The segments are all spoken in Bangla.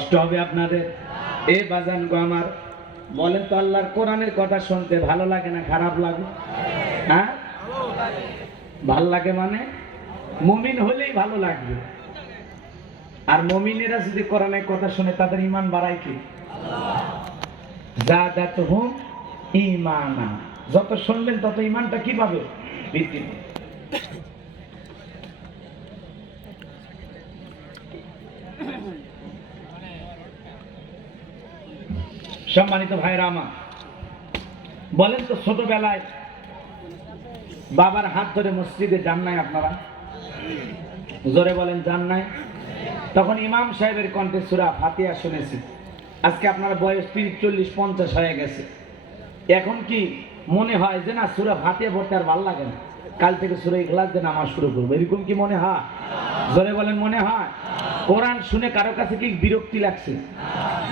কষ্ট হবে আপনাদের? এ বাজান গো আমার, বলেন তো আল্লাহর কোরআনের কথা শুনতে ভালো লাগে না খারাপ লাগে? হ্যাঁ? ভালো লাগে মানে? মুমিন হলেই ভালো লাগবে। আর মমিনেরা যদি কোরআনের কথা শুনে তাদের ইমান বাড়ায় কি? ইমানা যত শুনবেন তত ইমানটা কি পাবে? বৃদ্ধি সম্মানিত ভাইরা আমার বলেন তো ছোটবেলায় বাবার হাত ধরে মসজিদে যান নাই আপনারা? জোরে বলেন, যান নাই? তখন ইমাম সাহেবের কণ্ঠে সুরা ফাতিয়া শুনেছি। আজকে আপনার বয়স তিরিশ, চল্লিশ, পঞ্চাশ হয়ে গেছে। এখন কি মনে হয় যে না সুরা ফাতিয়া পড়তে আর ভালো লাগে না? কাল থেকে সুরা ইখলাস দিয়ে নামাজ শুরু করব। এরকম কি মনে হয়? জোরে বলেন, মনে হয়? কোরআন শুনে কারও কাছে কি বিরক্তি লাগছে?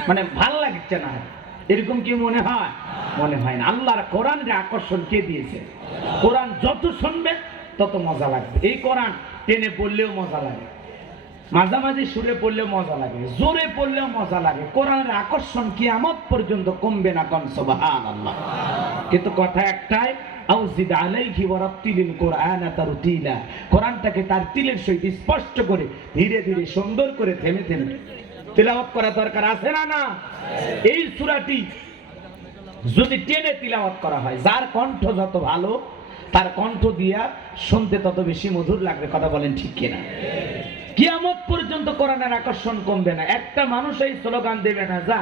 মানে ভালো লাগছে না? এরকম কি মনে হয়? মনে হয় না। আল্লাহর কোরআনের আকর্ষণ কে দিয়েছে? কোরআন যত শুনবে, তত মজা লাগবে। এই কোরআন টেনে পড়লেও মজা লাগে। মাঝামাঝি সুরে পড়লেও মজা লাগে। জোরে পড়লেও মজা লাগে। কোরআনের আকর্ষণ কিয়ামত পর্যন্ত কমবে না কন সুবহান আল্লাহ কিন্তু কথা একটাই, আউজিদ আলাইহি ওয়া রাত্তিলিল কোরআন তারতিলা। কোরআনটাকে তার তিলের সহিত স্পষ্ট করে, ধীরে ধীরে সুন্দর করে থেমে থেমে। তেলাওয়াত করা দরকার আছে না না? এই সূরাটি যদি টেনে তিলাওয়াত করা হয়, যার কণ্ঠ যত ভালো, তার কণ্ঠ দিয়া শুনতে তত বেশি মধুর লাগবে, কথা বলেন ঠিক কিনা? কিয়ামত পর্যন্ত কোরআনের আকর্ষণ কমবে না। একটা মানুষ এই স্লোগান দেবে না, যা,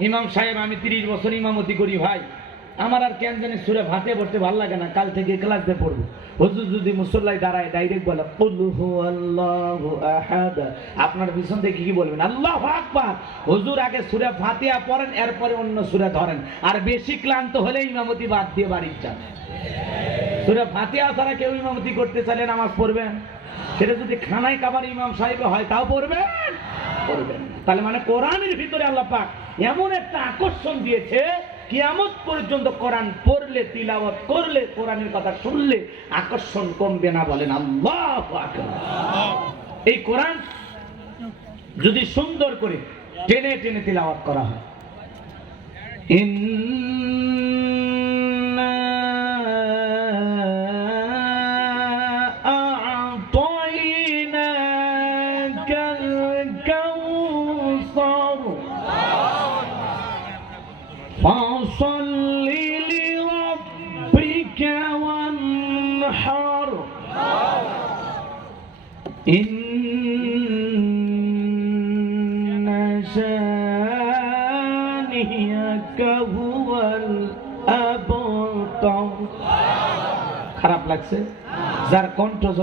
ইমাম সাহেব, আমি তিরিশ বছর ইমামতি করি ভাই। আমার আর কেন জানি সুরে ভাতে পড়তে ভালো লাগে না, কাল থেকে ক্লাস দিয়ে পড়ব। হুজুর যদি মুসল্লায় দাঁড়ায় ডাইরেক্ট বলে আপনার পিছন থেকে কি বলবেন? আল্লাহ আকবার। হুজুর আগে সুরে ফাতিহা পড়েন, এরপরে অন্য সুরে ধরেন। আর বেশি ক্লান্ত হলে ইমামতি বাদ দিয়ে বাড়ির যান। সুরে ফাতিহা ছাড়া কেউ ইমামতি করতে চাইলে নামাজ পড়বেন? সেটা যদি খানায় কাবার ইমাম সাহেব হয়, তাও পড়বেন? পড়বেন। তাহলে মানে কোরআনের ভিতরে আল্লাহ পাক এমন একটা আকর্ষণ দিয়েছে কিয়ামত পর্যন্ত কোরআন পড়লে, তিলাওয়াত করলে, কোরআনের কথা শুনলে আকর্ষণ কমবে না বলেন আল্লাহ এই কোরআন যদি সুন্দর করে টেনে টেনে তিলাওয়াত করা হয়।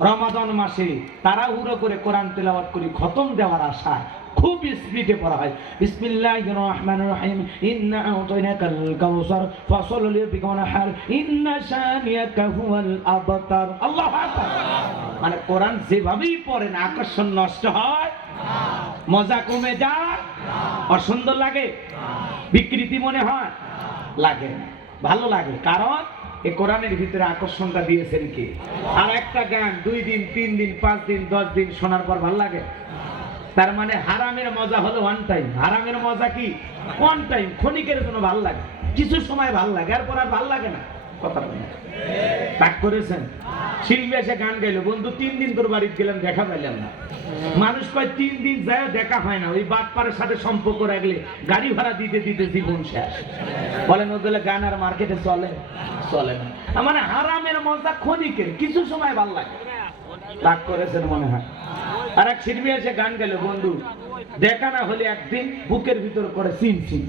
রমাদান মাসে তাড়াহুড়ো করে কোরআন তেলাওয়াত করি খতম দেওয়ার আশা খুব স্পিডে পড়া হয়। বিসমিল্লাহির রহমানির রহিম। ইন্না আ'তাইনাকাল কাউসার। ফাসাল্লি লিরাব্বিকা ওয়ানহার ইন্না শানিয়াকা হুয়াল আবতার। আল্লাহু আকবার। মানে কোরআন যেভাবেই পড়েন, আকর্ষণ নষ্ট হয়। মজা কমে যায়। অসুন্দর লাগে। বিকৃতি মনে হয়। লাগে ভালো লাগে। কারণ এই কোরআনের ভিতরে আকর্ষণটা দিয়েছেন কি? আর একটা গান, দুই দিন, তিন দিন, পাঁচ দিন, দশ দিন শোনার পর ভালো লাগে? তার মানে হারামের মজা হলো ওয়ান টাইম হারামের মজা কি? ওয়ান টাইম ক্ষণিকের জন্য ভালো লাগে। কিছু সময় ভালো লাগে, এরপর আর ভালো লাগে না। শিল্পী এসে গান গাইলো। বন্ধু, তিন দিন মানুষ কয়, তিন দিন যায়, দেখা হয় না। ওই সাথে সম্পর্ক রাখলে গাড়ি ভাড়া দিতে দিতে জীবন শেষ। বলেন, ওগুলো গান আর মার্কেটে চলে? চলে না। মানে হারামের মজা ক্ষণিকের, কিছু সময় ভালো লাগে। তাক করেছেন মনে হয়। আর এক শিল্পী এসে গান গেল বন্ধু, দেখা না হলে একদিন বুকের ভিতর করে সিন সিন।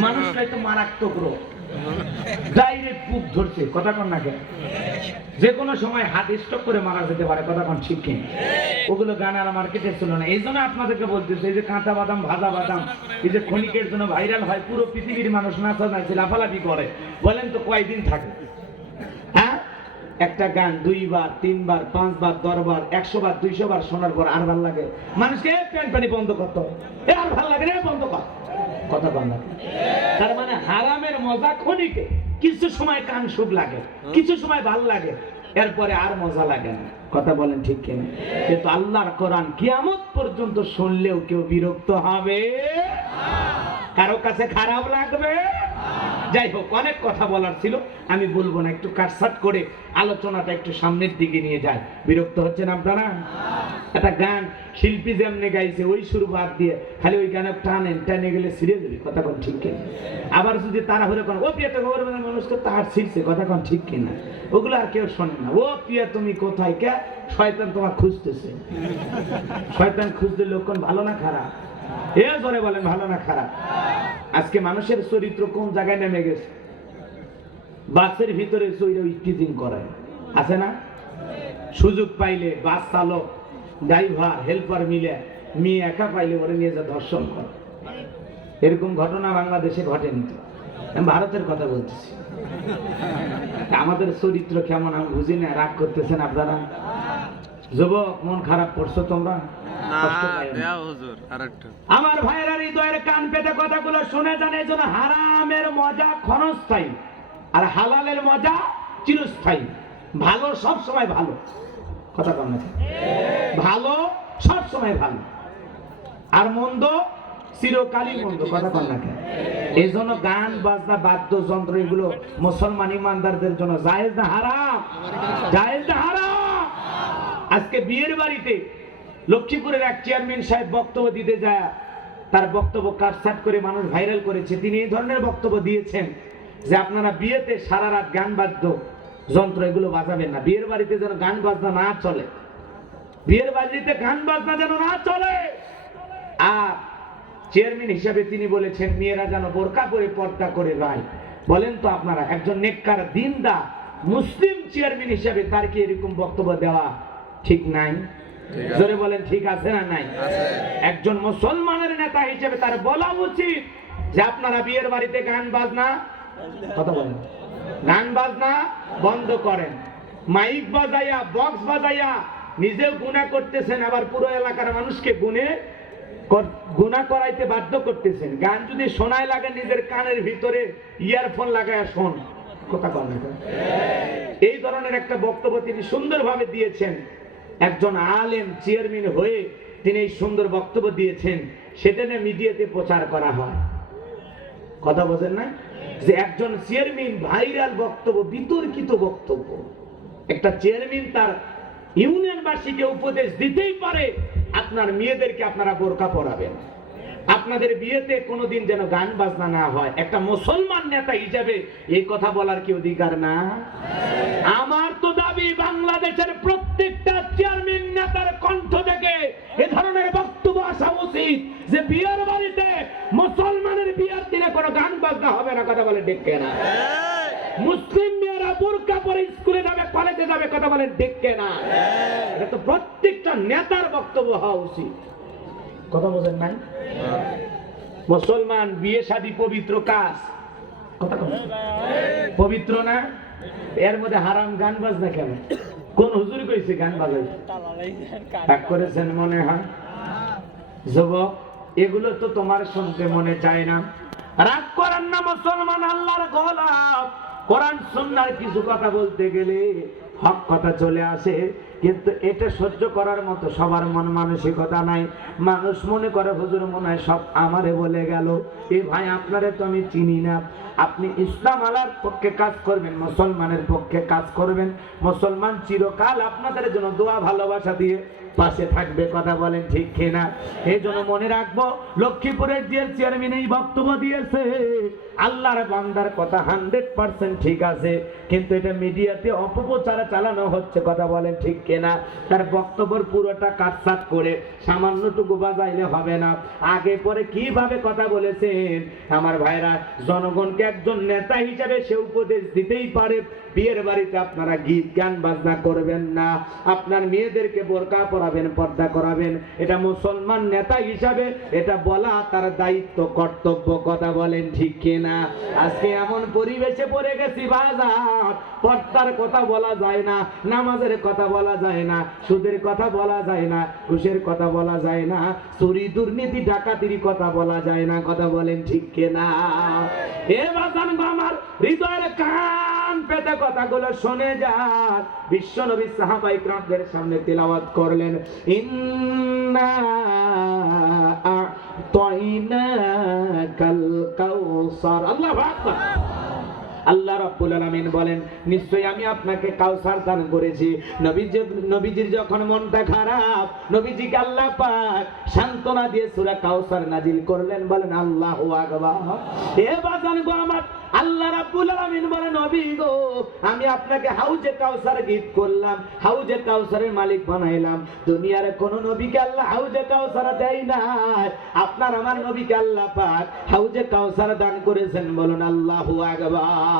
মানুষটাই তো মারাত্মক রোগ। ডাইরেক্ট পুক ধরছে, কথা কন না কেন? যে কোনো সময় হাত স্টক করে মারা যেতে পারে, কথা কন ঠিক কিনা? ওগুলো গান আর মার্কেটে ছিল না। এই জন্য আপনাদেরকে বলতেছে, এই যে কাঁচা বাদাম, ভাজা বাদাম, এই যে ক্ষণিকের জন্য ভাইরাল হয়, পুরো পৃথিবীর মানুষ নাচা নাচে লাফালাফি করে। বলেন তো কয়দিন থাকে? একটা গান দুইবার, তিনবার, পাঁচবার, দশবার একশো বার দুইশো বার শোনার পর আর ভালো লাগে। মানুষকে প্যান্ট পানি বন্ধ করতে। এ আর ভালো লাগে রে বন্ধ কর। কথা বন্ধ তার মানে হারামের মজা ক্ষণিকে কিছু সময় কান সুখ লাগে, কিছু সময় ভালো লাগে, এরপরে আর মজা লাগে না। কথা বলেন ঠিক কিনা? কিন্তু আল্লাহর কোরআন কিয়ামত পর্যন্ত শুনলেও কেউ বিরক্ত হবে? কারও কাছে খারাপ লাগবে? যাই হোক, অনেক কথা বলার ছিল। আমি বলব না, একটু কাটসাট করে আলোচনাটা একটু সামনের দিকে নিয়ে যায় বিরক্ত হচ্ছেন আপনারা? একটা গান শিল্পী যেমনি গাইছে, ওই সুর বাদ দিয়ে খালি ওই গানে টানেন, টানে গেলে ছিঁড়ে যাবে, কথা কোন ঠিক কিনা? আবার যদি তারা হলে কোন ও পিয়া তো খবর মানুষকে তার ছিঁড়ছে কথা কোন ঠিক কিনা? ওগুলো আর কেউ শোনে না। ও পিয়া তুমি কোথায়? কে? শয়তান তোমার খুঁজতেছে। শয়তান খুঁজতে লোকজন ভালো না খারাপ? এ জোরে বলেন, ভালো না খারাপ? আজকে মানুষের চরিত্র কোন জায়গায় নেমে গেছে? বাসের ভিতরে চৈরা টিচিং করায় আছে না? সুযোগ পাইলে বাস চালক, ড্রাইভার, হেল্পার মিলে মেয়ে একা পাইলে ওরে নিয়ে যা ধর্ষণ করে। এরকম ঘটনা বাংলাদেশে ঘটেনি তো। আমি ভারতের কথা বলতেছি। আমাদের চরিত্র কেমন আমি বুঝি না, রাগ করতেছেন আপনারা? যুবক মন খারাপ করছ তোমরা? আমার ভাইয়েরা হৃদয়ের কান পেতে কথাগুলো শুনে জানে এই জন্য হারামের মজা ক্ষণস্থায়ী আর হালালের মজা চিরস্থায়ী। ভালো সব সময় ভালো। কথা কম না ভালো সব সময় ভালো। আর মন্দ চিরকালই মন্দ। কথা কম না এই জন্য গান বাজনা বাদ্যযন্ত্র এগুলো মুসলমান ইমানদারদের জন্য জায়েজ না হারাম? জায়েজ না হারাম? আজকে বিয়ের বাড়িতে লক্ষ্মীপুরের এক চেয়ারম্যান সাহেব বক্তব্য দিতে যায়, তার বক্তব্য কাটসাট করে মানুষ ভাইরাল করেছে। তিনি এই ধরনের বক্তব্য দিয়েছেন যে আপনারা বিয়েতে সারা রাত গান বাদ্য যন্ত্র এগুলো বাজাবেন না। বিয়ের বাড়িতে যেন গান বাজনা না চলে। বিয়ের বাড়িতে গান বাজনা যেন না চলে। আর চেয়ারম্যান হিসাবে তিনি বলেছেন, মেয়েরা যেন বোরকা করে পর্দা করে রায়। বলেন তো আপনারা, একজন নেককার দিনদা মুসলিম চেয়ারম্যান হিসাবে তার কি এরকম বক্তব্য দেওয়া ঠিক নাই? জোরে বলেন ঠিক আছে না নাই? একজন মুসলমানের নেতা হিসেবে তার বলা উচিত যে আপনারা বিয়ের বাড়িতে গান বাজনা কথা বলেন গান বাজনা বন্ধ করেন। মাইক বাজাইয়া বক্স বাজাইয়া নিজেও গুণা করতেছেন আবার পুরো এলাকার মানুষকে গুনে গুণা করাইতে বাধ্য করতেছেন। গান যদি শোনায় লাগে নিজের কানের ভিতরে ইয়ারফোন লাগায় শোন। কথা কন এই ধরনের একটা বক্তব্য তিনি সুন্দরভাবে দিয়েছেন। একজন আলেম চেয়ারম্যান হয়ে তিনি এই সুন্দর বক্তব্য দিয়েছেন, সেটা নিয়ে মিডিয়াতে প্রচার করা হয়। কথা বোঝেন না যে একজন চেয়ারম্যান ভাইরাল বক্তব্য, বিতর্কিত বক্তব্য। একটা চেয়ারম্যান তার ইউনিয়নবাসীকে উপদেশ দিতেই পারে, আপনার মেয়েদেরকে আপনারা বোরকা পরাবেন। আপনাদের বিয়েতে কোনোদিন যেন গান বাজনা না হয়। একটা মুসলমান নেতা হিসাবে এই কথা বলার কি অধিকার না? আমার তো দাবি বাংলাদেশের প্রত্যেকটা চেয়ারম্যান নেতার কণ্ঠ থেকে এ ধরনের বক্তব্য আসা উচিত যে বিয়ের বাড়িতে মুসলমানের বিয়ের দিনে কোনো গান বাজনা হবে না, কথা বলে ডেকে না। মুসলিম মেয়েরা বোরকা পরে স্কুলে যাবে কলেজে যাবে, কথা বলে ডেকে না। এটা তো প্রত্যেকটা নেতার বক্তব্য হওয়া উচিত। কথা বোঝেন নাই? মুসলমান বিয়ে শাদী পবিত্র কাজ। কথা। পবিত্র না? এর মধ্যে হারাম গান বাজনা কেন? কোন হুজুর কইছে গান বাজাই? এক করেছেন মনে হয়। যুবক, এগুলো তো তোমার শুনতে মনে চায় না। রাগ করেন না মুসলমান আল্লাহর গোলাপ। কোরআন, সুন্নার কিছু কথা বলতে গেলে হক কথা চলে আসে। কিন্তু এটা সহ্য করার মতো সবার মন মানসিকতা নাই। মানুষ মনে করে, হুজুর, মনে হয় সব আমারে বলে গেল। এ ভাই, আপনারে তো আমি চিনি না। আপনি ইসলাম আলার পক্ষে কাজ করবেন, মুসলমানের পক্ষে কাজ করবেন। মুসলমান চিরকাল আপনাদের জন্য দোয়া, ভালোবাসা দিয়ে পাশে থাকবে, কথা বলেন ঠিক কিনা? এই জন্য মনে রাখব, লক্ষ্মীপুরের জেল চেয়ারম্যান এই বক্তব্য দিয়েছে, আল্লাহর বান্দার কথা হান্ড্রেড পার্সেন্ট ঠিক আছে, কিন্তু এটা মিডিয়াতে অপপ্রচার চালানো হচ্ছে, কথা বলেন ঠিক কিনা? তার বক্তব্যের পুরোটা কাটসাট করে সামান্যটুকু বাজাইলে হবে না। আগে পরে কীভাবে কথা বলেছেন? আমার ভাইরা, জনগণকে একজন নেতা হিসেবে সে উপদেশ দিতেই পারে। বিয়ের বাড়িতে আপনারা গীত, গান, বাজনা করবেন না। আপনার মেয়েদেরকে বোরকা পরাবেন পর্দা করাবেন। এটা মুসলমান নেতা হিসাবে এটা বলা তার দায়িত্ব, কর্তব্য, কথা বলেন ঠিক কিনা? আজকে এমন পরিবেশে পড়ে গেছি বাজার, পর্দার কথা বলা যায় না, নামাজের কথা বলা যায় না, সুদের কথা বলা যায় না, ঘুষের কথা বলা যায় না, চুরি দুর্নীতি, ডাকাতির কথা বলা যায় না, কথা বলেন ঠিক কিনা? এ বাজান আমার হৃদয়ের কান পেতে কথাগুলো শুনে যান বিশ্ব নবী সাহাবাই ক্রামদের সামনে তেলাওয়াত করলেন, ইন্না আ'তাইনাকাল কাউসার। আল্লাহু আকবার। আল্লাহ রাব্বুল আলামিন বলেন, নিশ্চয়ই আমি আপনাকে কাউসার দান করেছি। নবীজি, নবীজির যখন মনটা খারাপ, নবীজিকে আল্লাহ পাক সান্ত্বনা দিয়ে সূরা কাউসার নাজিল করলেন। বলেন, আল্লাহু আকবার। গো আমার, আল্লাহ রাব্বুল আলামিন বলেন, নবী গো, আমি আপনাকে হাউজে কাউসার গীত করলাম, হাউজে কাউসারের মালিক বানাইলাম। দুনিয়ার কোন নবীকে আল্লাহ হাউজে কাউসার দেয় না আপনার, আমার নবীকে আল্লাহ পাক হাউজে কাউসার দান করেছেন। বলুন, আল্লাহু আকবার।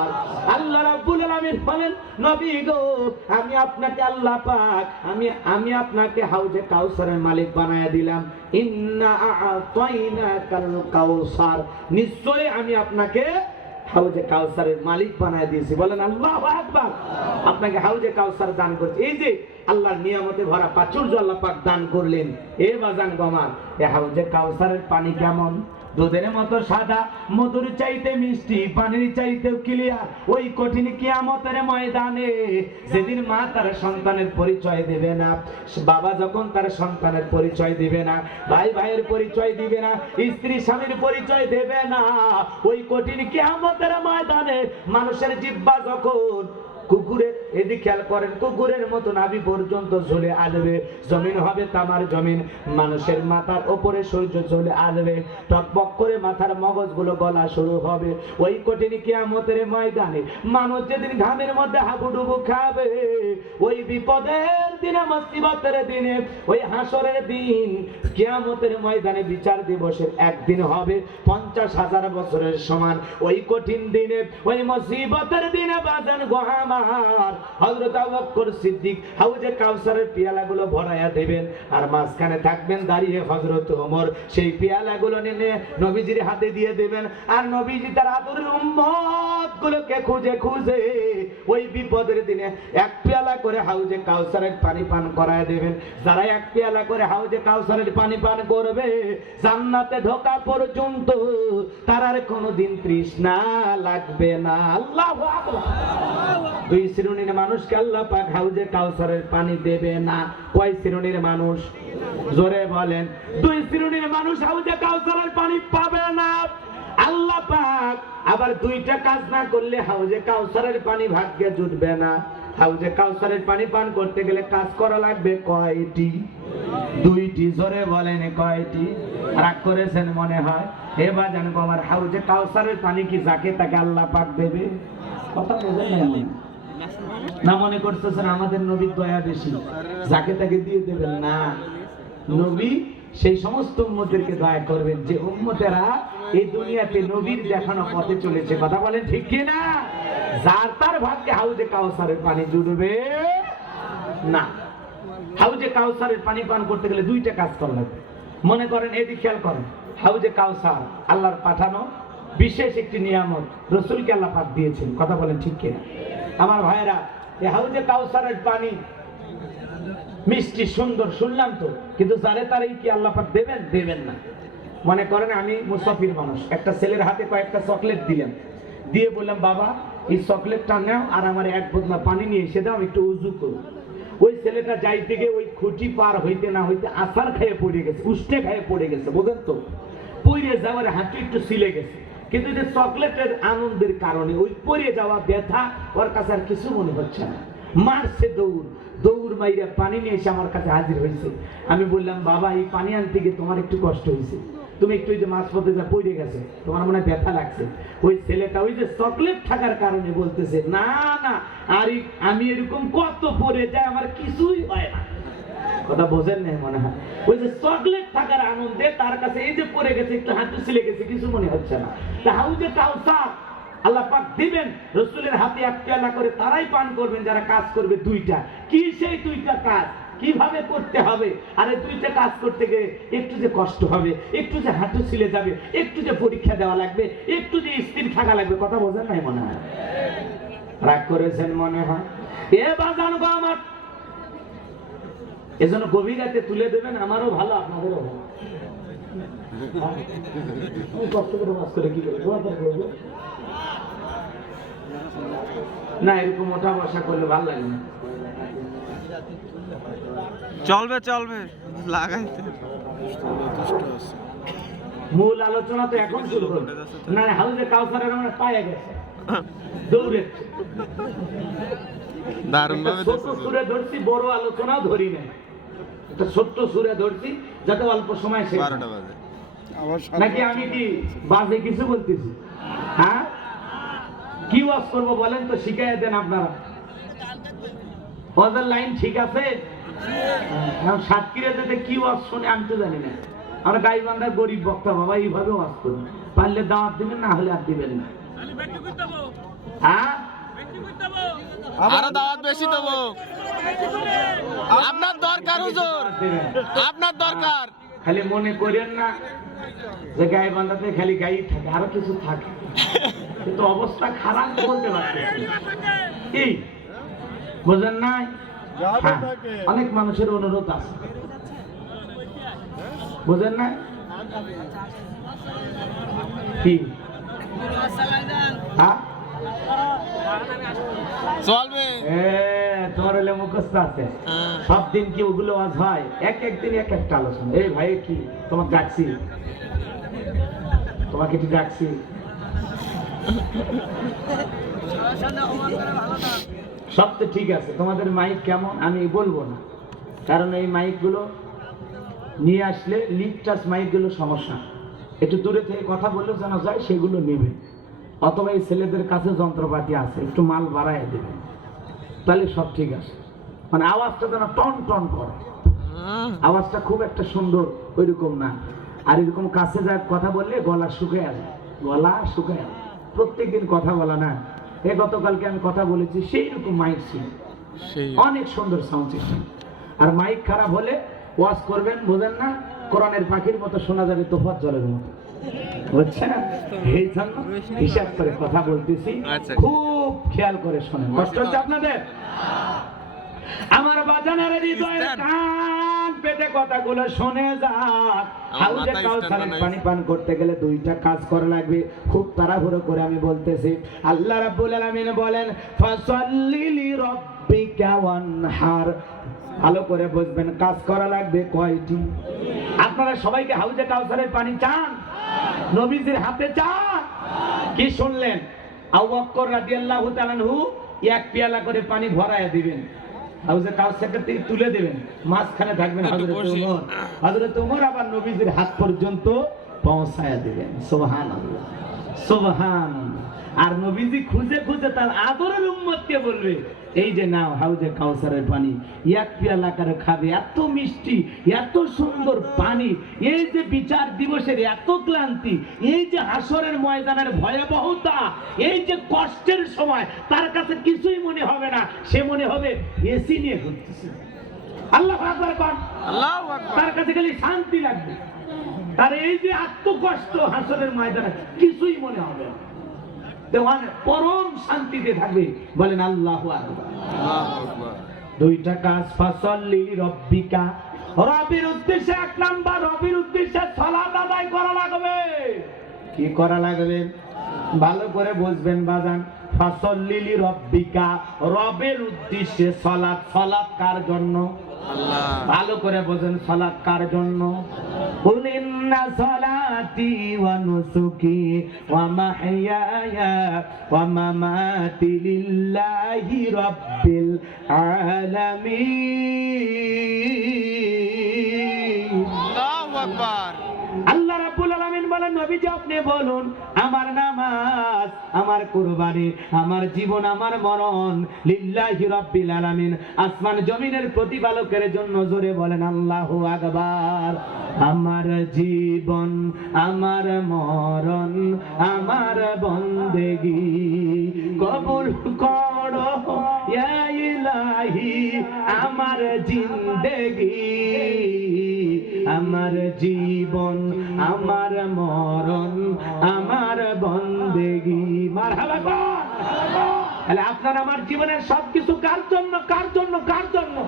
আল্লাহ রাব্বুল আলামিন বলেন, নবী গো, আমি আপনাকে আল্লাহ পাক, আমি আমি আপনাকে হাউজে কাউসারের মালিক বানায়া দিলাম। ইন্না আ'তাইনাকাল কাউসার। নিশ্চয়ই আমি আপনাকে হাউজে কাউসারের মালিক বানায় দিয়েছি। বলেন, আল্লাহ আকবার! আপনাকে হাউজে কাউসার দান করছে। এই যে, আল্লাহর নিয়ামতে ভরা প্রাচুর্য আল্লাহ পাক দান করলেন। এ বাজান গমান এ হাউজে কাউসারের পানি কেমন? দুধের মতো সাদা, মধুর চাইতে মিষ্টি, পানির চাইতে ক্লিয়ার ওই কঠিন কিয়ামতের ময়দানে যেদিন মা তার সন্তানের পরিচয় দেবে না, বাবা যখন তার সন্তানের পরিচয় দিবে না, ভাই ভাইয়ের পরিচয় দিবে না, স্ত্রী স্বামীর পরিচয় দেবে না, ওই কঠিন কিয়ামতের ময়দানে মানুষের জিব্বা যখন কুকুরের এদিকে খেয়াল করেন, কুকুরের মতো নাভি পর্যন্ত ঝুলে আসবে। জমিন হবে তামার জমিন, মানুষের মাথার ওপরে সূর্য চলে আসবে। টকবক করে মাথার মগজগুলো গলা শুরু হবে। ওই কঠিন কিয়ামতের ময়দানে মানুষ যেদিন ঘামের মধ্যে হাবুডুবু খাবে, ওই বিপদের দিনে, মুসিবতের দিনে, ওই হাসরের দিন, কিয়ামতের ময়দানে বিচার দিবসের একদিন হবে। পঞ্চাশ হাজার বছরের সমান। ওই কঠিন দিনে, ওই মুসিবতের দিনে বাজান গোহামার হযরত আবু বকর সিদ্দিক হাউজে কাউসারের পিয়ালাগুলো ভরায়া দেবেন। আর মাঝখানে থাকবেন দাঁড়িয়ে হযরত ওমর, সেই পিয়ালাগুলো নিয়ে নবীজির হাতে দিয়ে দেবেন। আর নবীজি তার উম্মত গুলোকে খুঁজে খুঁজে ওই বিপদের দিনে এক পেয়ালা করে হাউজে কাউসারের পানি পান করায় দেবেন। যারা এক পেয়ালা করে হাউজে কাউসারের পানি পান করবে, জান্নাতে ঢোকা পর্যন্ত তার আর কোনোদিন তৃষ্ণা লাগবে না। আল্লাহ দুই শ্রেণির মানুষকে আল্লাহ পাক হাউজে কাউসারের পানি দেবে না। কয় শ্রেণির মানুষ? জোরে বলেন। দুই শ্রেণির মানুষ হাউজে কাউসারের পানি পাবে না। আল্লাহ পাক আবার দুইটা কাজ না করলে হাউজে কাউসারের পানি ভাগ্যে জুটবে না। হাউজে কাউসারের পানি পান করতে গেলে কাজ করা লাগবে কয়টি? দুইটি। জোরে বলেন কয়টি? রাগ করেছেন মনে হয়? এ বাজান গো, আমার হাউজে কাউসারের পানি কি যাকে তাকে আল্লাহ পাক দেবে? কথা বোঝেন না মনে করতেছেন আমাদের নবীর দয়া বেশি। যাকে তাকে দিয়ে দেবেন না। নবী সেই সমস্ত উম্মতেরকে দয়া করবেন যে উম্মতেরা এই দুনিয়াতে নবীর দেখানো পথে চলেছে। কথা বলেন ঠিক কি না যার তার ভাগ্যে হাউজে কাউসারের পানি জুড়বে না। হাউজে কাউসারের পানি পান করতে গেলে দুইটা কাজ করা লাগবে। মনে করেন, এদিকে খেয়াল করেন, হাউজে কাউসার আল্লাহর পাঠানো বিশেষ একটি নিয়ামত। রসুলকে আল্লাহ পাক দিয়েছেন। কথা বলেন ঠিক কিনা? আমার ভাইরা এই হাউজে কাউসারের পানি। মিষ্টি, সুন্দর, শুনলাম তো। কিন্তু যারে তারাই কি আল্লাহ পাক দেবেন? দেবেন না। মনে করেন আমি মুসাফির মানুষ। একটা ছেলের হাতে কয়েকটা চকলেট দিলাম দিয়ে বললাম, বাবা, এই চকলেটটা নাও আর আমার এক বোতলা পানি নিয়ে এসে দাও, একটু উজু করো। ওই ছেলেটা যাইতে গিয়ে ওই খুঁটি পার হইতে না হইতে আসার খেয়ে পড়ে গেছে উষ্টে খেয়ে পড়ে গেছে, বোঝেন তো? পড়ে যাওয়ার হাঁটু একটু সিলে গেছে। কিন্তু যে চকলেটের আনন্দের কারণে ওই পড়ে যাওয়া ব্যথা, ওর কাছে আর কিছু মনে হচ্ছে না। মারছে দৌড়। দৌড় মাইরা পানি নিয়ে এসে আমার কাছে হাজির হয়েছে। আমি বললাম, বাবা, এই পানি আনতে গিয়ে তোমার একটু কষ্ট হয়েছে। তুমি একটু ওই যে মাছ পথে যা পড়ে গেছে, তোমার মনে ব্যথা লাগছে। ওই ছেলেটা ওই যে চকলেট থাকার কারণে বলতেছে, না না, আর, আমি এরকম কত পড়ে যায়, আমার কিছুই হয় না। কথা বোঝেন নাই মনে হয়। ওই যে চকলেট থাকার আনন্দে তার কাছে এই যে পড়ে গেছে, একটু হাঁটু ছিলে গেছে, কিছু মনে হচ্ছে না। তা আল্লাহ পাক দিবেন, রসুলের হাতে এক করে তারাই পান করবেন, যারা কাজ করবে দুইটা। কি সেই দুইটা কাজ? কীভাবে করতে হবে? দুইটা কাজ করতে একটু যে কষ্ট হবে, একটু যে হাঁটু ছিলে যাবে, একটু যে পরীক্ষা দেওয়া লাগবে, একটু যে স্থির থাকা লাগবে, কথা বোঝেন নাই মনে হয়? রাগ করেছেন মনে হয়? এ বাজান গো আমার এজন্য গভীর রাতে তুলে দেবেন আমারও ভালো আপনাদেরও ভালো। কষ্ট করে বাস করে কি করে করব? না এরকম বসা করলে ভালো লাগে না। চলবে চলবে লাগাইতে। মূল আলোচনা তো এখন শুরু করব না হাউজে কাউসারের আমার পায়ে গেছে। দৌড়েছে দারুণ একটা ভাবে ছোট সুরে ধরছি বড় আলোচনা ধরি নাই। একটা ছোট্ট সুরে ধরছি যাতে অল্প সময় শেষ বাজে। নাকি আমি কি বাজে কিছু বলতেছি? হ্যাঁ? কি ওয়াজ করব বলেন তো শিখাই দেন আপনারা। ওয়াজের লাইন ঠিক আছে? এখন সাতক্ষীরাতে কি ওয়াজ শুনে আমি তো জানি না। আমরা গাইবান্ধার গরিব বক্তা বাবা এইভাবে ওয়াজ করুন পারলে দাওয়াত দিবেন না হলে আর দিবেন না। হ্যাঁ? আরও দাওয়াত বেশি দেবো আপনার দরকার হুজুর। আপনার দরকার। খালি মনে করেন না যে গায়ে বান্ধাতে খালি গাই থাকে আরও কিছু থাকে। কিন্তু অবস্থা খারাপ বলতে পারতেছি। কি? বোঝেন নাই? হ্যাঁ, অনেক মানুষের অনুরোধ আছে। বোঝেন না কি? হ্যাঁ? চলবে তোমার হলে মুখস্থ আছে। হ্যাঁ। সব দিন কি ওগুলো আজ হয়? এক একদিন এক একটা আলোচনা। এই ভাই কি? তোমাকে ডাকছি। তোমাকে কি ডাকছি। সব তো ঠিক আছে। তোমাদের মাইক কেমন? আমি বলব না। কারণ এই মাইকগুলো নিয়ে আসলে লিপ টাচ মাইকগুলো সমস্যা। একটু দূরে থেকে কথা বললে জানা যায় সেগুলো নেবে। অথবা এই ছেলেদের কাছে যন্ত্রপাতি আছে একটু মাল বাড়ায় দেবে। তাহলে সব ঠিক আছে। মানে আওয়াজটা যেন টন টন করে। আওয়াজটা খুব একটা সুন্দর ওইরকম না। আর এরকম কাছে যা কথা বললে গলা শুকে আসে গলা শুকে আসে প্রত্যেকদিন কথা বলা না। এ গতকালকে আমি কথা বলেছি সেই রকম মাইক ছিল অনেক সুন্দর সাউন্ড সিস্টেম আর মাইক খারাপ হলে ওয়াশ করবেন বোঝেন না? কোরআনের পাখির মতো শোনা যাবে তোফার জলের মতো। বুঝছেন? এই জন্য হিসাব করে কথা বলতেছি। আচ্ছা। খুব খেয়াল করে শোনেন। কষ্ট হচ্ছে আপনাদের? আমার বাজানের হৃদয়ের কান পেতে কথাগুলো শুনে হাউজে কাউসারের পানি পান করতে গেলে দুইটা কাজ করা লাগবে। খুব তাড়াহুড়ো করে আমি বলতেছি। আল্লাহ রাব্বুল আলামিন বলেন ফাসাল্লি লিরাব্বিকা ওয়ানহার। ভালো করে বুঝবেন কাজ করা লাগবে কয়টি? আপনারা সবাইকে হাউজে কাউসারের পানি চান? নবীজির হাতে চা কি শুনলেন? আবু বকর রাদিয়াল্লাহু তাআলা এক পেয়ালা করে পানি ভরায় দিবেন। হাউজে তুলে দেবেন। মাঝখানে থাকবেন হযরত ওমর। হযরত ওমর আবার নবীজির হাত পর্যন্ত পৌঁছায় দিবেন। সুবহানাল্লাহ। সুবহানাল্লাহ। আর নবীজি খুঁজে খুঁজে তার আদরের উম্মতকে বলবে এই যে নাও হাউজে কাউসারের পানি এক পেয়ালা করে খাবে এত মিষ্টি এত সুন্দর পানি এই যে বিচার দিবসের এত ক্লান্তি এই যে হাসরের ময়দানের ভয়াবহতা এই যে কষ্টের সময় তার কাছে কিছুই মনে হবে না সে মনে হবে এসি নিয়ে ঘুরতেছে। আল্লাহ আকবার আকবার। তার কাছে খালি শান্তি লাগবে। তার এই যে আত্মকষ্ট হাসরের ময়দানে কিছুই মনে হবে না। দেওয়ান পরম শান্তিতে থাকবে। বলেন আল্লাহ দুইটা কাজ ফাসল্লি রব্বিকা। রবির উদ্দেশ্যে এক নাম্বার রবির উদ্দেশ্যে সালাত আদায় করা লাগবে। কি করা লাগবে? ভালো করে বুঝবেন বাজান। ফাসল্লিলি রব্বিকা। রবের উদ্দেশ্যে সলাৎ সলাৎ কার জন্য? আল্লাহ। ভালো করে বোঝেন সালাদ কার জন্য? ইন্না সলাতি ওয়া নুসুকি ওয়া মামাতি লিল্লাহি রাব্বিল আল্লাহ রাব্বুল আলামিন বলেন নবীজি আপনি বলুন আমার নামাজ, আমার কুরবানি, আমার জীবন, আমার মরণ, লিল্লাহি রাব্বিল আলামিন। আসমান জমিনের প্রতিপালকের জন্য জোরে বলেন, আল্লাহু আকবার। আমার জীবন, আমার মরণ, আমার বন্দেগি, কবুল করো ইয়া ইলাহি, আমার জিন্দেগি। আমার জীবন, আমার মরণ, আমার বন্দেগি। কর। তাহলে আপনার আমার জীবনের সবকিছু কার জন্য কার জন্য কার জন্য?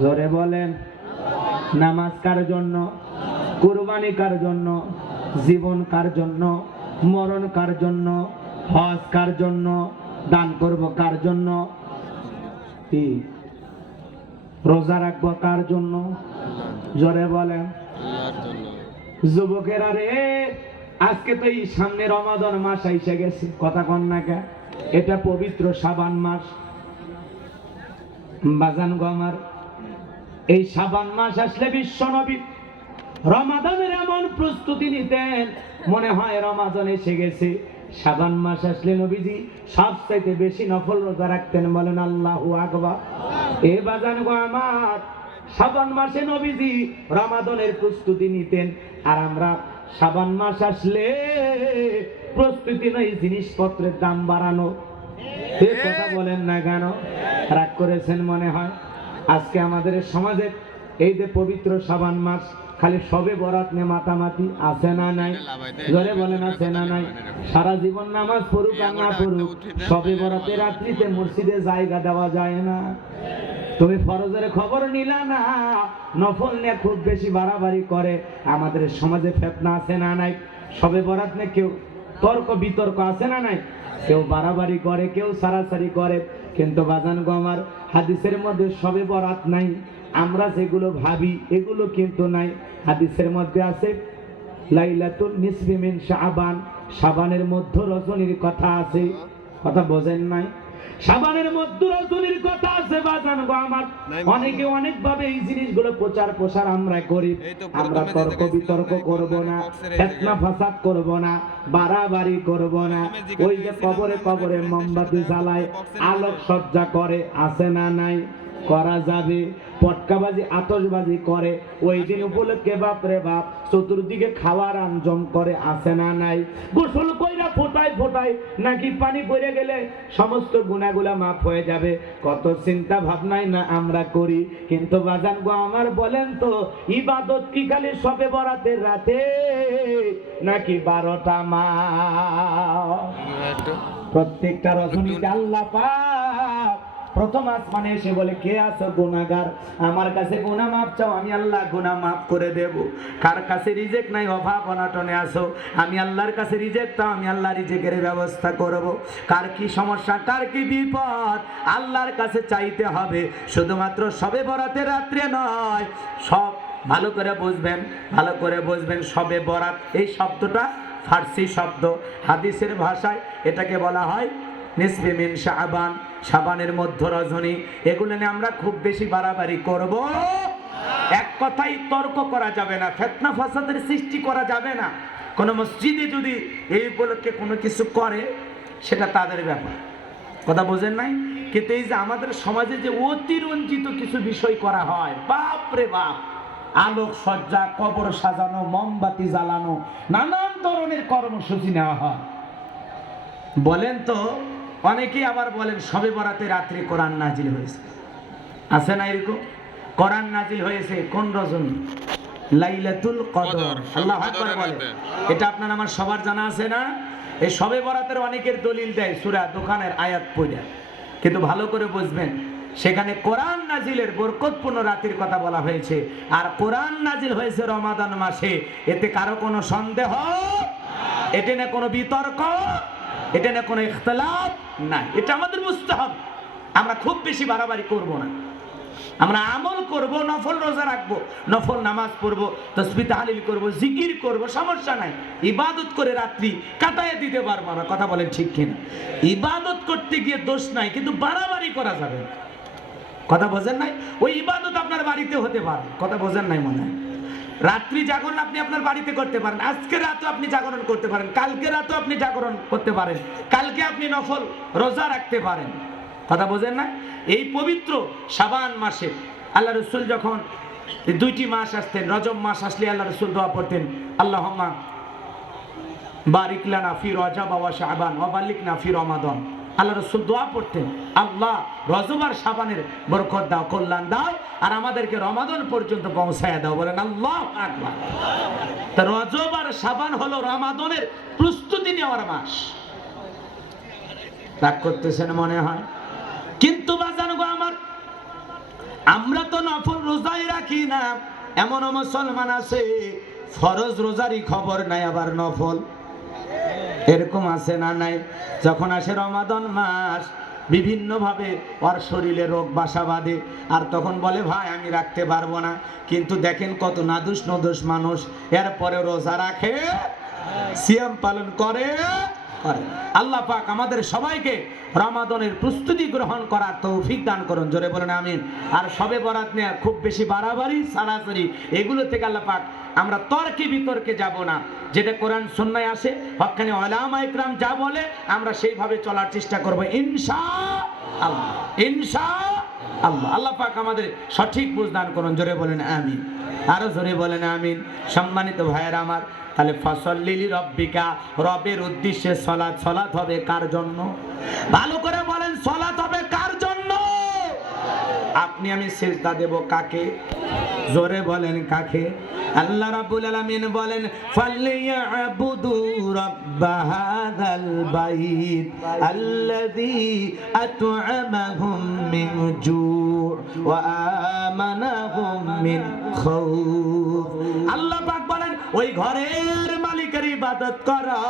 জোরে বলেন, নামাজ কার জন্য, কুরবানি কার জন্য, জীবন কার জন্য, মরণ কার জন্য, হজ কার জন্য, দান করব কার জন্য? রোজা রাখব কার জন্য? জোরে বলেন। যুবকেরা রে আজকে তো এই সামনে রমাদন মাস আইসে গেছে। কথা কন না কে? এটা পবিত্র সাবান মাস। বাজান গো আমার এই সাবান মাস আসলে বিশ্ব নবী। রমাদানের এমন প্রস্তুতি নিতেন মনে হয় রমাদান এসে গেছে। সাবান মাস আসলে নবীজি সব চাইতে বেশি নফল রোজা রাখতেন বলেন আল্লাহু আকবার। এ বাজান গো আমার সাবান মাসে নবীজি রমাদনের প্রস্তুতি নিতেন। আর আমরা সাবান মাস আসলে প্রস্তুতি নয়, জিনিসপত্রের দাম বাড়ানো। কথা বলেন না কেন? রাগ করেছেন মনে হয়? আজকে আমাদের সমাজের এই যে পবিত্র সাবান মাস খালি সবে বরাত নিয়ে মাতামাতি, আছে না নাই? জলে বলেন আছে না নাই? সারা জীবন নামাজ পড়ুক আর না পড়ুক, সবে বরাতে রাত্রিতে মসজিদে জায়গা দেওয়া যায় না। তুমি ফরজের খবর নিলা না, নফল নিয়ে খুব বেশি বাড়াবাড়ি করে। আমাদের সমাজে ফেতনা আছে না নাই? সবে বরাত নিয়ে কেউ তর্ক বিতর্ক আছে না নাই? কেউ বাড়াবাড়ি করে, কেউ সারাসারি করে। কিন্তু বাজান গো আমার, হাদিসের মধ্যে সবে বরাত নাই। আমরা যেগুলো ভাবি, এগুলো কিন্তু নাই। হাদিসের মধ্যে আছে লাইলাতুল নিসবিমিন শাবান। শাবানের মধ্য রজনীর কথা আছে। কথা বোঝেন নাই? সাবানের মধ্যে রজনীর কথা আছে বাজান গো আমার। অনেকে অনেক ভাবে এই জিনিসগুলো প্রচার প্রসার আমরা করি। আমরা তর্ক বিতর্ক করব না ফেতনা ফাসাদ করব না বাড়াবাড়ি করব না। ওই যে কবরে কবরে মোমবাতি জ্বালায় আলোক সজ্জা করে আছে না নাই? করা যাবে। পটকাবাজি আতশবাজি করে। ওই দিন উপলক্ষে বাপরে বাপ চতুর্দিকে খাওয়ার আঞ্জম করে আছে না নাই? গোসল কইরা ফোটায় ফোটায় নাকি পানি পড়ে গেলে সমস্ত গুণাগুলা মাফ হয়ে যাবে? কত চিন্তা ভাবনাই না আমরা করি। কিন্তু বাজান গো আমার বলেন তো ইবাদত কি খালি সবে বরাতের রাতে নাকি বারোটা মা প্রত্যেকটা রজনীতে আল্লাহ পাক প্রথম আসমানে এসে বলে, কে আছো গুনাহগার? আমার কাছে গুনাহ মাপ চাও, আমি আল্লাহ গুণা মাফ করে দেব। কার কাছে রিজেক্ট নাই, অভাব অনাটনে আসো আমি আল্লাহর কাছে রিজেক্ট চাও, আমি আল্লাহ রিজেকের ব্যবস্থা করব। কার কি সমস্যা, কার কি বিপদ, আল্লাহর কাছে চাইতে হবে। শুধুমাত্র সবে বরাতের রাত্রে নয়, সব ভালো করে বুঝবেন, ভালো করে বুঝবেন সবে বরাত। এই শব্দটা ফার্সি শব্দ। হাদিসের ভাষায় এটাকে বলা হয় নিসবি মিন শাবানের মধ্য রজনী, এগুলো নিয়ে আমরা খুব বেশি বাড়াবাড়ি করব। এক কথাই তর্ক করা যাবে না, ফেতনা ফাসাদের সৃষ্টি করা যাবে না। কোনো মসজিদে যদি এই উপলক্ষে কোনো কিছু করে, সেটা তাদের ব্যাপার। কথা বোঝেন নাই? কিন্তু এই যে আমাদের সমাজে যে অতিরঞ্জিত কিছু বিষয় করা হয়, বাপ রে বাপ, আলোক সজ্জা, কবর সাজানো, মোমবাতি জ্বালানো, নানান ধরনের কর্মসূচি নেওয়া হয়। বলেন তো অনেকেই আবার বলেন সবে বরাতে রাত্রে কোরআন নাজিল হয়েছে। আছে না এরকম? কোরআন নাজিল হয়েছে কোন রজনী? লাইলাতুল কদর। আল্লাহ আকবার বলে। এটা আপনার আমার সবার জানা আছে না? এই সবে বরাতের অনেকের দলিল দেয় সুরা দোকানের আয়াত পড়া। কিন্তু ভালো করে বুঝবেন সেখানে কোরআন নাজিলের বরকতপূর্ণ রাতের কথা বলা হয়েছে। আর কোরআন নাজিল হয়েছে রমাদান মাসে। এতে কারও কোনো সন্দেহ? এটা না কোনো বিতর্ক? এটা না কোনো ইখতলাফ না এটা আমাদের বুঝতে হবে আমরা খুব বেশি বাড়াবাড়ি করব না। আমরা আমল করব, নফল রোজা রাখব, নফল নামাজ পড়ব, তসবি তাহলিল করব, জিকির করব, সমস্যা নাই। ইবাদত করে রাত্রি কাটায় দিতে পারব না কথা বলেন ঠিক কিনা? ইবাদত করতে গিয়ে দোষ নাই, কিন্তু বাড়াবাড়ি করা যাবে কথা বোঝেন নাই? ওই ইবাদত আপনার বাড়িতে হতে পারে। কথা বোঝেন নাই মনে হয়? রাত্রি জাগরণ আপনি আপনার বাড়িতে করতে পারেন। আজকে রাতও আপনি জাগরণ করতে পারেন। কালকে রাতও আপনি জাগরণ করতে পারেন। কালকে আপনি নফল রোজা রাখতে পারেন। কথা বোঝেন না? এই পবিত্র সাবান মাসে আল্লাহ রসুল যখন দুইটি মাস আসতেন, রজব মাস আসলে আল্লাহ রসুল দোয়া পড়তেন আল্লাহ বারিক লানা ফি রজব ওয়া শাবান ওয়া বালিকনা ফি রমাদান। আল্লাহ রসুল দোয়া পড়তেন, আল্লাহ রজবার সাবানের বরকত দাও, কল্যাণ দাও, আর আমাদেরকে রমাদন পর্যন্ত পৌঁছায় দাও, বলেন আল্লাহ আকবার। তা রজব আর শাবান হলো রমাদানের প্রস্তুতি নেওয়ার মাস। রাগ করতেছেন মনে হয়? কিন্তু বাজান গো আমার, আমরা তো নফল রোজাই রাখি না এমন মুসলমান আছে, ফরজ রোজারই খবর নাই আবার নফল। এরকম আছে না নাই? যখন আসে রমাদন মাস, বিভিন্নভাবে ওর শরীরে রোগ বাসা বাঁধে। আর তখন বলে, ভাই, আমি রাখতে পারব না। কিন্তু দেখেন কত নাদুস নদুস মানুষ। এরপরে রোজা রাখে, সিয়াম পালন করে করে আল্লাহ পাক আমাদের সবাইকে রমাদনের প্রস্তুতি গ্রহণ করার তৌফিক দান করুন। জোরে বলেন আমিন। আর সবে বরাত নেয়া খুব বেশি বাড়াবাড়ি, সারাসারি, এগুলো থেকে আল্লাহ পাক আমরা তর্কে বিতর্কে যাব না। যেটা কোরআন সুন্নায় আসে হকানি ওলামা ইকরাম যা বলে, আমরা সেইভাবে চলার চেষ্টা করব। ইনশা আল্লাহ ইনশা আল্লাহ। আল্লাহ পাক আমাদের সঠিক বুঝ দান করুন। জোরে বলেন আমিন। আরও জোরে বলেন আমিন। সম্মানিত ভাইয়ের আমার, তাহলে ফসল লিলি রব্বিকা, রবের উদ্দেশ্যে সলাৎ সলাৎ হবে কার জন্য? ভালো করে বলেন, সলাৎ হবে আপনি আমি সেজদা দেব কাকে? জোরে বলেন কাকে? আল্লাহ রাব্বুল আলামিন বলেন, ফালিয়াবুদু রাব্ব হাযাল বাইত আল্লাযী আত'আমাহুম মিন জু' ওয়া আমানাহুম মিন খাউফ আল্লাহ পাক বলেন, ওই ঘরের মালিকের ইবাদত করো।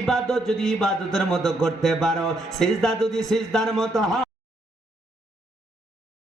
ইবাদত যদি ইবাদতের মতো করতে পারো, সিজদা যদি সিজদার মতো হয়